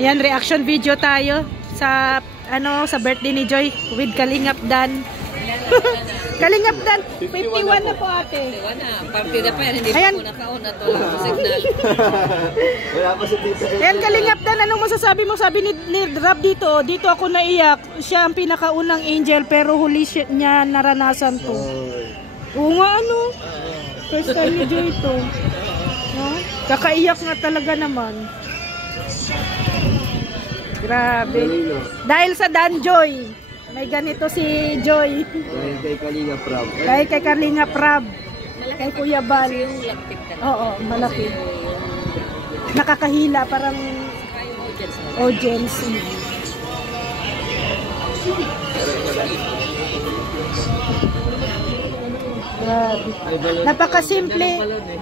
Ayan, reaction video tayo sa sa birthday ni Joy with Kalingap Dan. Kalingap Dan, 51 na po ate. 51 na. Partida pa yan, hindi pa po nakaon at walang signal. Wala pa si Tita. Ayan, Kalingap Dan, anong masasabi mo? Sabi ni Rab dito ako naiyak. Siya ang pinakaunang angel pero huli niya naranasan to. Oo nga first time ni Joy to. Kakaiyak nga talaga naman. Grabe. Dahil sa Dan Joy, may ganito si Joy. Kay Kalinga Prab. Kay Kalinga Prab. Kay Kuya Bal. Oo, malaki. Nakakahila, parang audience. Grabe. Napaka-simple.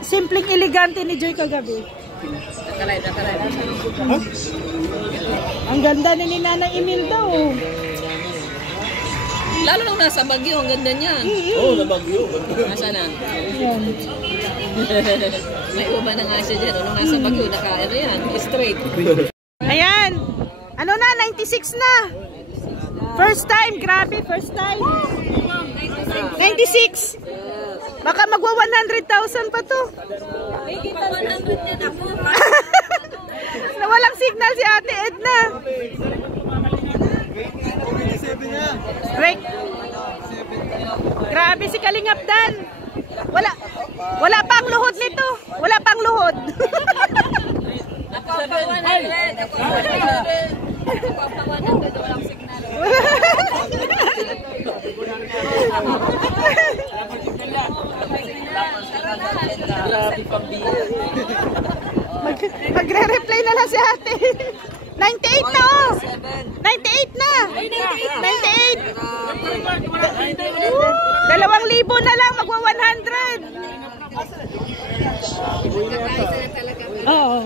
Simpleng elegante ni Joy kagabi. Ang ganda ni Nanay Imelda Lalo nung nasa Baguio, ang ganda niyan. Oo, na Baguio. Nasa na? May uba na nga siya dyan. Nung nasa Baguio, straight. Ayan. 96 na. First time, grabe, first time. 96. Baka magwa 100,000 pa to. Nawalang signal si Ate Edna. Break. Grabe si Kalingap Dan. Wala pang luhod nito. Wala pang luhod. Walang signal. Magre-reply na lang si Ate. 98 na 98 na. 98. 2,000 na lang, magwa 100. Oo.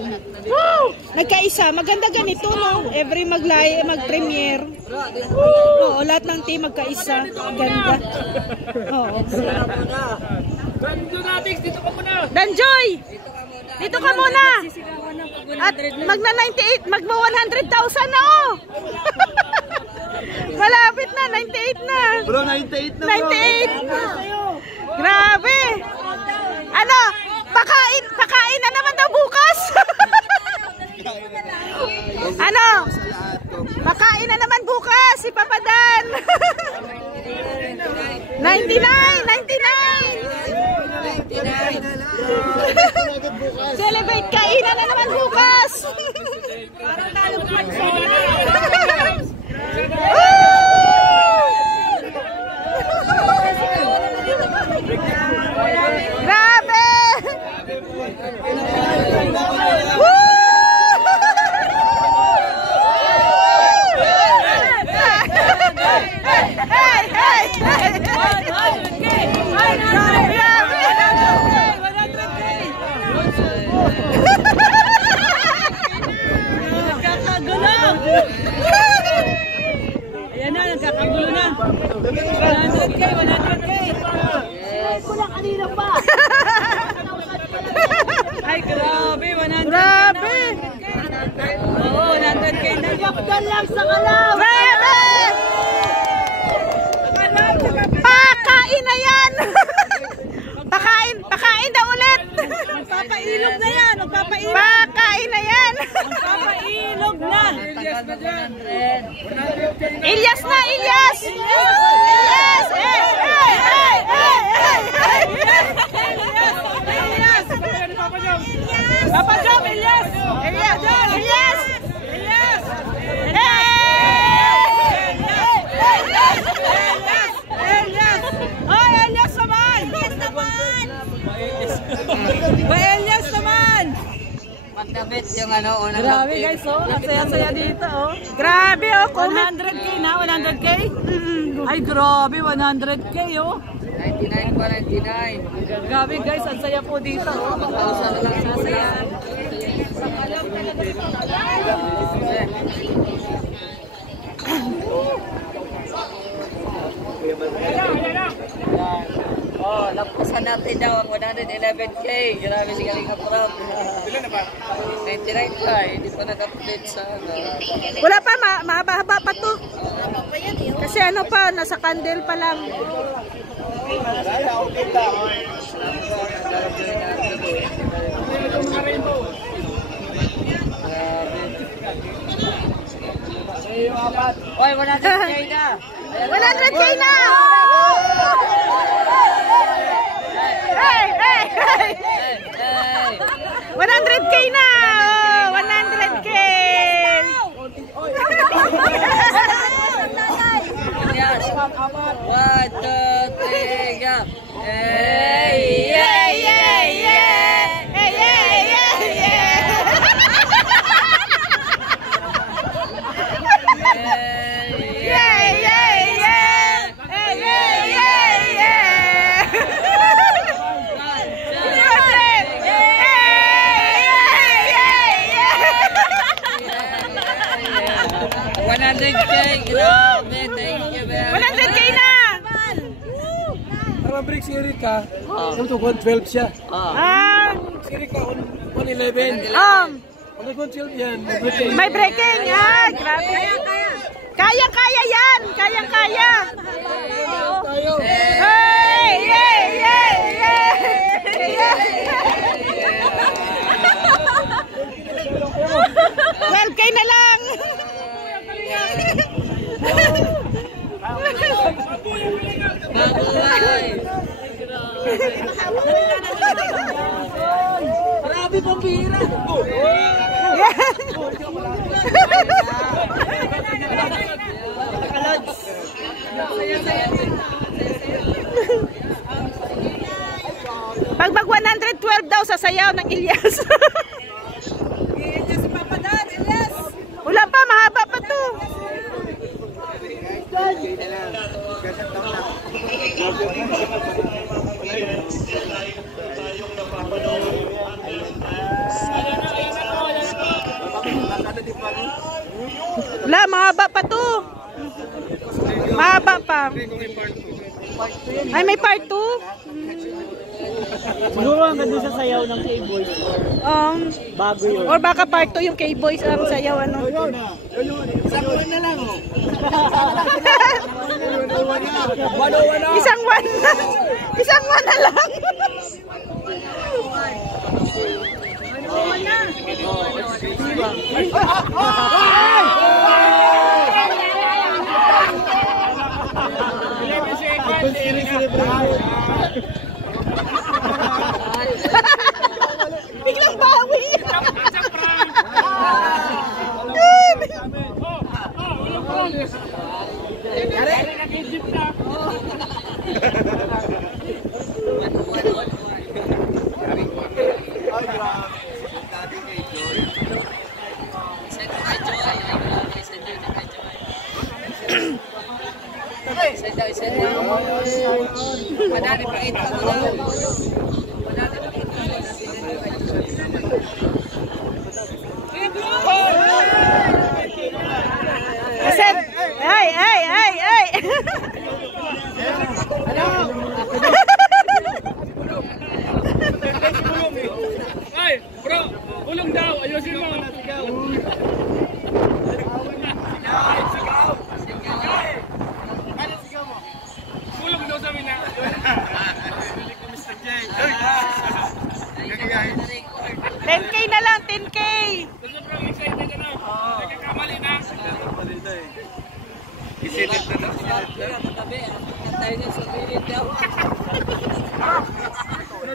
Woo! Nagkaisa, maganda ganito no. Every mag-premiere. Oo, lahat ng team magkaisa. Ganda. Oo. Danjoy! Dito ka muna. At magna 98, magma 100,000 na Malapit na, 98 na. Bro, 98 na 98. Grabe. Pakain na naman daw bukas. Pakain na naman bukas si Papa Dan. 99. Celebrate, kainan na naman bukas. Para tayo grabe. Ayan na, nagkakagulo na. 100K. Kulang kanina pa. Ay, grabe, 100K. Grabe. Oo, 100K na. Yakdan lang sa kalaw. Grabe. Pakain na yan. Pakain na ulit. Magpapailog na yan. Pakain na yan. Magpapailog na. Ilyas na, Ilyas. Papa Job, Ilyas. Ilyas naman. Magdabit yung unang grabe guys, ang saya-saya dito Grabe 100K na, 100K? Ay grabe, 100K 99 pa, 99. Grabe guys, ang saya po dito Magpausa na lang sa saya. Lapusan na natin daw ang 111K. Grabe si Kalinga Prab. Ilan na ba? 99 pa. Hindi pa nag-update sa ano. Wala pa, mahaba-haba pa to. Kasi ano pa, nasa candle pa lang. Oy, 100K na! 100K na! Hey, hey, hey! 100K na! 100K! Yes! 1, 2, 3, go! Hey! Yeah, yeah, yeah! Hey, yeah, yeah, yeah! Yeah, yeah, yeah! Hey, yeah, yeah, yeah! 100K! Grabe! Thank you very much! 100K na! Ang break si Erika, sabi ko 112 siya. Si Erika 111. Pag 112 yan, May breaking! Grabe! Kaya yan! Kaya! tayo. Hey! Yeah, yeah, yeah! 12K na lang! Grabe pambira. Pag 112 daw sasayaw ng Ilyas. Wala pa, mahaba pa to. Wala, mahaba pa to. Mahaba pa. Ay, may part 2? Siguro ang ganda sa sayaw ng K-Boys. Bago yun. Or baka part 2 yung K-Boys ang sayaw, ano? Sakwan na lang, oh. Isang one. Isang one na lang. Biglang bawi. Madali pa ito mo na. Asep! Ay! Ay, bro, ulong daw, ayusin mo. Ulong daw sa mina. Bili ko Mr. J. 10K na lang, 10K! Sobrang excited ka na. Nagkakamali na. Isilit na daw. Katabi, tayo na sa pilit daw.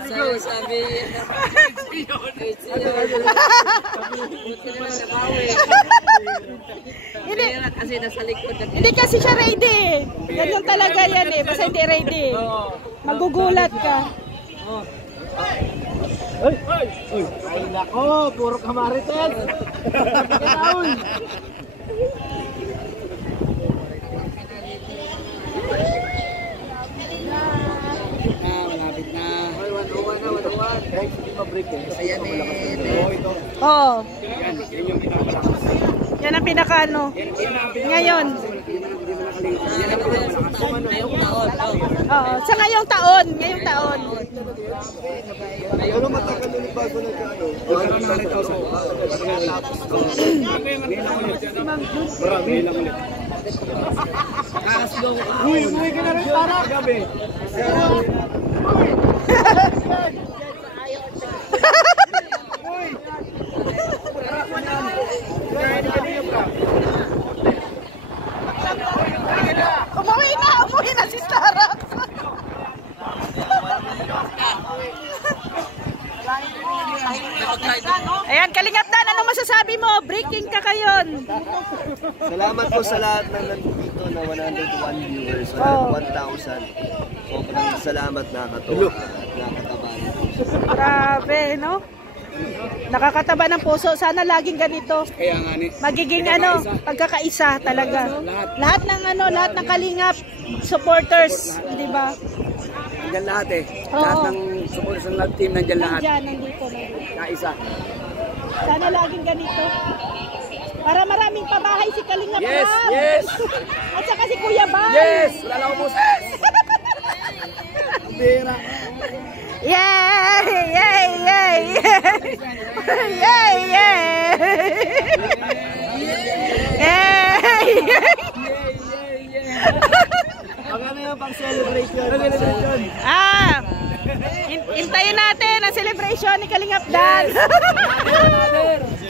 Sabi, buti naman nakawi. Kasi nasa likod. Hindi kasi siya ready. Ganyan talaga yan eh. Basta hindi ready. Magugulat ka. Ay, nako, puro kamarites. Kataon. Malapit na. Ay, 101 na, 101. Kahit hindi ma-break eh. Ayan Oo. Yan ang pinaka ano. Ngayon. Ngayong taon. Oo, sa ngayong taon. Ngayong taon. Pero matagal ulit bago nag-ano. Uy ka na rin para gabi. Umuwi na si Sarah. Ayan, Kalingap Dan, ano masasabi mo? Breaking ka kayon. Salamat po sa lahat na nandito na 101 viewers. 1,000. Sobrang salamat, nakakatuwa. Nakakataba. Grabe, no? Nakakataba ng puso. Sana laging ganito. Kaya nga ni. Magiging ano, pagkakaisa talaga. Lahat ng ano, lahat ng Kalingap supporters, di ba? Nandiyan lahat eh. Oo. Lahat ng supporters ng love team nandiyan lahat. Nandiyan, nandito. Kaisa. Sana laging ganito. Para maraming pabahay si Kalingap. Yes, Ram. yes. At saka si Kuya Bal. Yes! Wala lang ubuses! Bira. Yay! Yay! Yay! Yay! Yay! Yay! Magkano yung pang-celebrate yun? Hintayin natin ang celebration ni Kalingap Dan.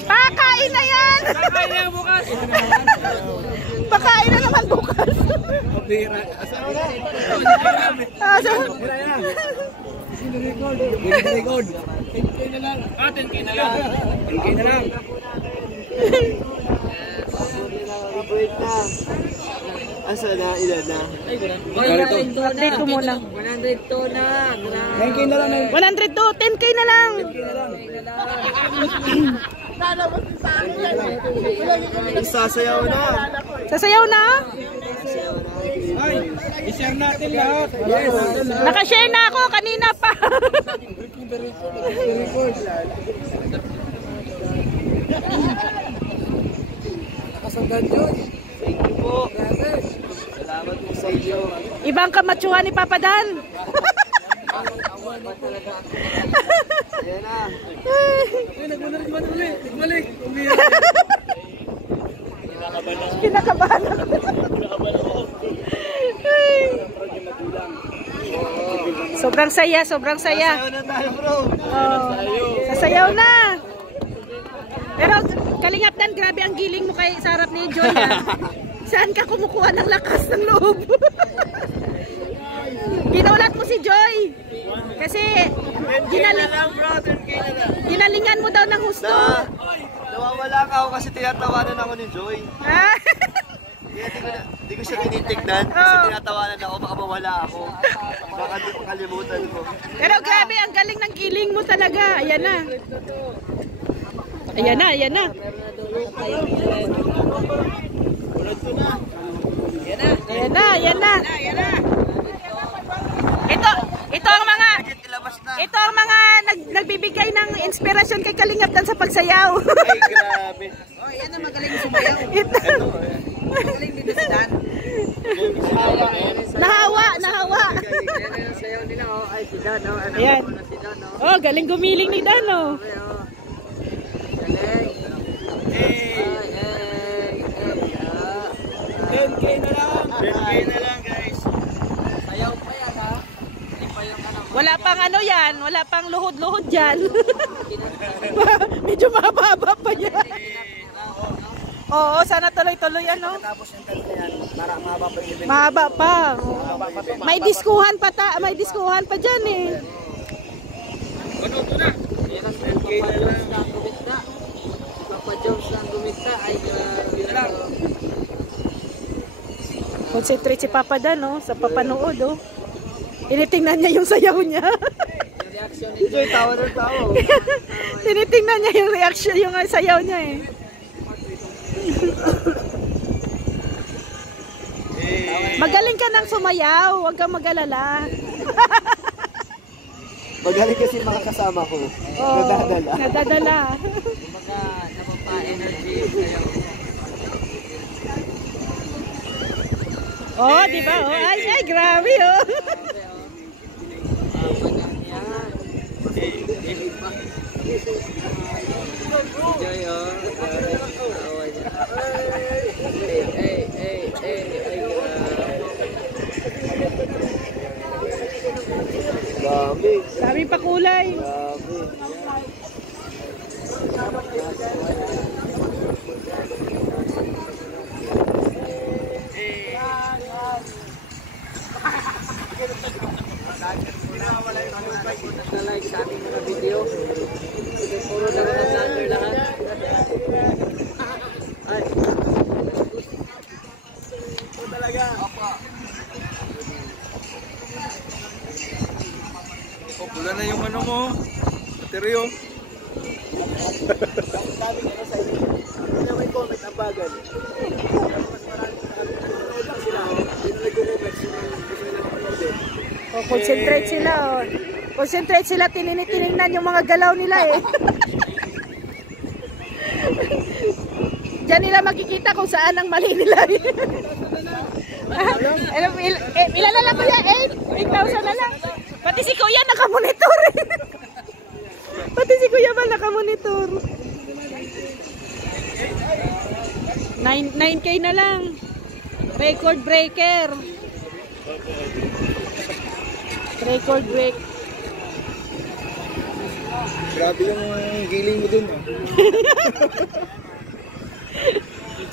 Pakain na yan! Kaya na bukas. Pakain na naman bukas. Bira. Record. 10K na lang. 10K na lang. 10K na lang. Celebrate na. Asa na? Ilan na? 102 Update ko muna. 102 na. 10K na lang. 102, 10K na lang. Sasayaw na. Sasayaw na? Ay, i-share natin lahat. Yes. Nakashare na ako kanina pa. Nakasandan yun. Thank you po. Salamat po sa inyo. Ibang kamatsuhan ni Papa Dan. Ayan na. Nagbalik. Kinakabahan ako. Sobrang saya, sobrang saya. Sasayaw na tayo, bro. Sasayaw na. Pero Kalingap Dan, grabe ang giling mo kay sarap ni Joy. Saan ka kumukuha ng lakas ng loob? Ginulat mo si Joy. Kasi ginalingan mo daw ng husto. Nawawala ka ako kasi tinatawanan ako ni Joy. Kaya di ko siya tinitignan kasi tinatawanan ako, baka mawala ako. Baka di makalimutan ko. Pero grabe, ang galing ng giling mo talaga. Ayan na. Ayan na, ayan na. Ayan na, ayan na. Ito ang mga nagbibigay ng inspirasyon kay Kalingap Dan sa pagsayaw. Ay, grabe. Oh, yan ang magaling sumayaw. Magaling dito si Dan. Nahawa. Yan ang sayaw nila. Oh, ay si Dan. Oh, ano Ayan. na si Dan. Oh. Oh, galing gumiling ni Dan, oh. Okay, oh. Galing. Hey. 10K na lang. 10K na lang, guys. Sayaw pa yan, ha? Hindi pa yung ano. Wala pang ano yan, wala pang luhod-luhod dyan. Medyo mahaba pa yan. Oo, sana tuloy-tuloy ano. Tapos yung 10K yan, para mahaba pa yung event. Mahaba pa. May diskuhan pa dyan eh. Papa Jones ang gumita. Papa Jones ang gumita. Ay, lang. Concentrate si Papa Dan, oh, sa papanood, oh. Tinitingnan niya yung sayaw niya. Si Joy, tawa ng tawa. Tinitingnan niya yung reaction, yung sayaw niya eh. Magaling ka nang sumayaw, huwag kang mag-alala. Magaling kasi mga kasama ko. Nadadala. Nadadala. Kumbaga, napapa-energy yung sayaw. Oh, di ba? Oh, ay, grabe, oh. Joy, oh. Dami. Dami pa kulay. Like sa ating mga video. Puro na mga vlogger lahat. Ay. Ito talaga. Oh, pula na yung ano mo. Bateryo. May comment ang bagal. Oh, concentrate sila, oh. Concentrate sila, tiningnan yung mga galaw nila, eh. Diyan nila makikita kung saan ang mali nila. Ilan na lang kuya? 8,000 na lang. Pati si kuya nakamonitor. Pati si kuya ba nakamonitor? 9K na lang. Record breaker. Record break. Grabe yung giling mo dun.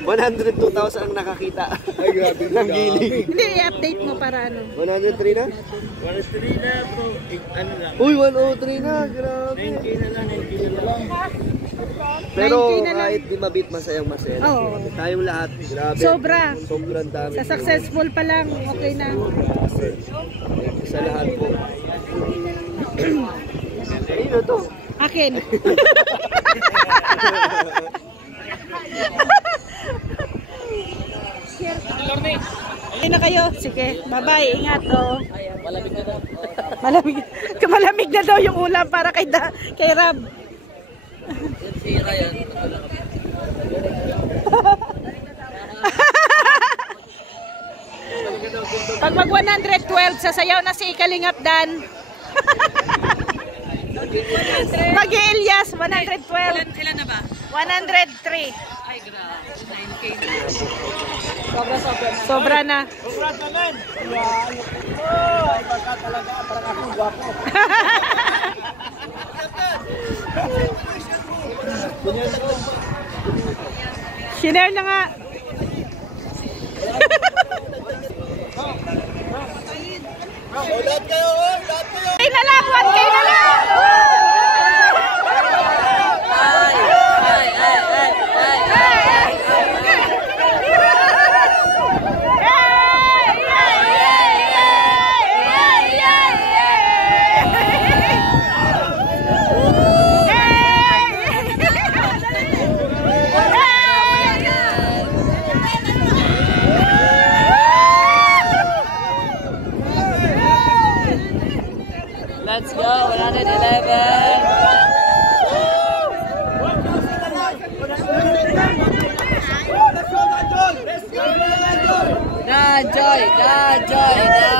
102,000 ang nakakita. Ay, grabe. Ng giling. Hindi, i-update mo para ano. 103 na? 103 na bro. Ano lang. Uy, 103 na. Grabe. 9K na lang, 9K na lang. Pero 9K na lang. kahit di mabit, masayang masaya. Oo. Tayong lahat. Grabe. Sobra. Sobrang dami. Sa successful pa lang, okay na. Sa lahat po. Ayun to. Akin. Hindi na kayo. Sige. Bye-bye. Ingat. Oh. Malamig na daw. Malamig na daw yung ulam para kay Rab. Yan sira yan. Pag mag 112, sasayaw na si Kalingap Dan. Mag-Elias, 112. Ilan na ba? 103. Ay, grabe. 9K na. Sobra na. Share na nga. Ay na lang, 1K na lang. Let's go, 111. Na joy, na joy, na